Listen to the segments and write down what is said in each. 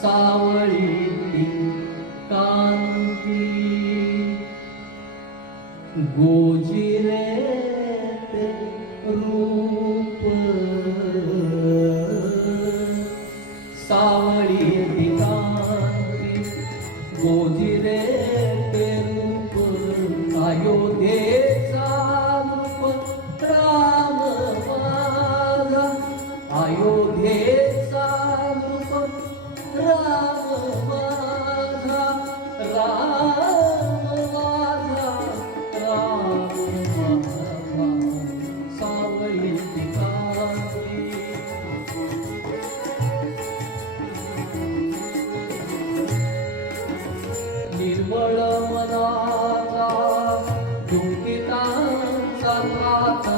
सावळी कांती गोजिरे ते रूप सावळी कांती गोजिरे ते रूप अयोध्येचा रूप राम माझा अयोध्येचा रूप राम माझा राम माझा राम माझा सावळी कांती निर्मळ मनाचा दुःखितांचा त्राता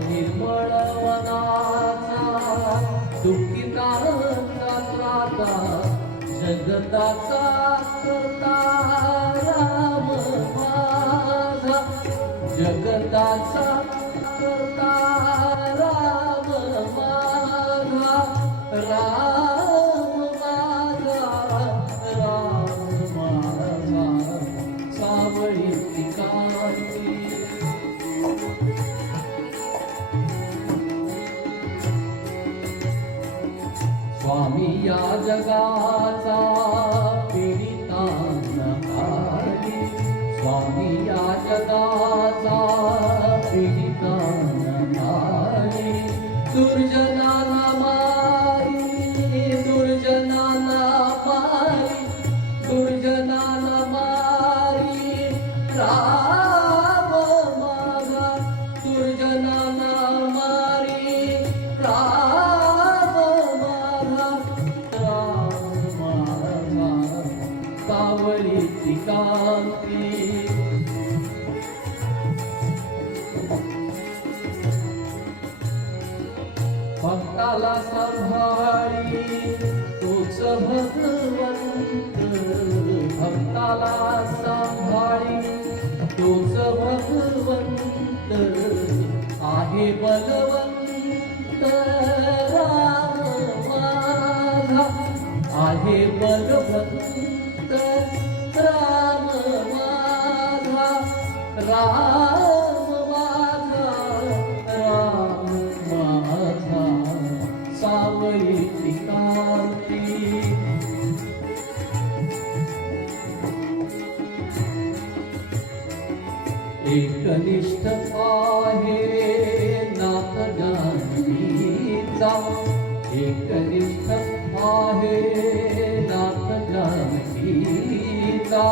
निर्मळ मनाचा दुःखितांचा त्राता जगताचा करता राम माझा जगताचा करता राम माझा राम माझा राम माझा सावळी कांती स्वामी या जगाचा पीडितांना आली स्वामी या जगाचा पीडितांना आली दुर्जनांना मारी दुर्जनांना मारी दुर्जनांना मारी राम माझा दुर्जनांना मारी राम सावळी कांती भक्ताला सांभाळी तोच भगवंत भक्ताला सांभाळी तोच भगवंत आहे बलवंत राम माझा आहे बलवंत राम माझा राम माझा राम माझा सावळी कांती एकनिष्ठ आहे नाथ जानकीचा एकनिष्ठ आहे नाथ जानकीचा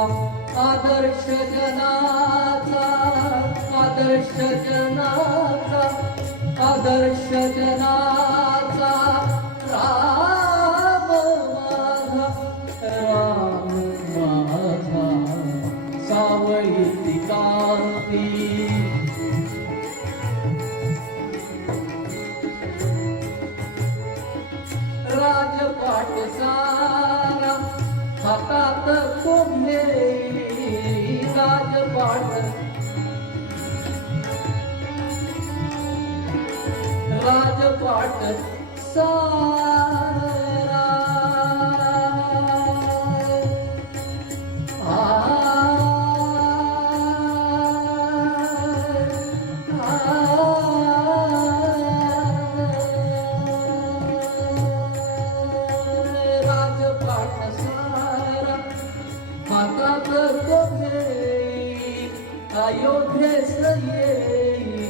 आदर्श जनाचा आदर्श जनाचा आदर्श जनाचा राम माझा राम माझा सावळी कांती राजपाट सारा हातात कोंबले राजपाट राजपाट सारा हातात घेई अयोध्येस येई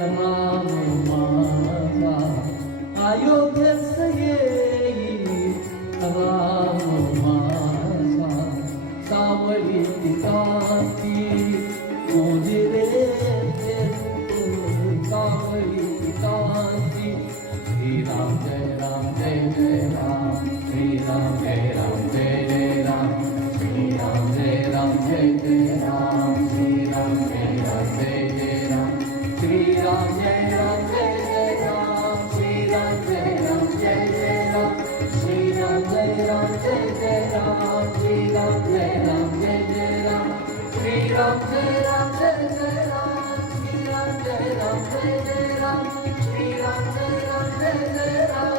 राम माझा अयोध्येस येई राम माझा सावळी कांती गोजिरे सावळी कांती श्रीराम जय राम जय जय राम श्रीराम जय राम जय जय राम श्रीराम जय राम जय जय राम श्रीराम जय राम जय जय राम श्रीराम जय जय राम जय जय राम श्री राम जय राम जय जय राम श्री राम जय राम जय जय राम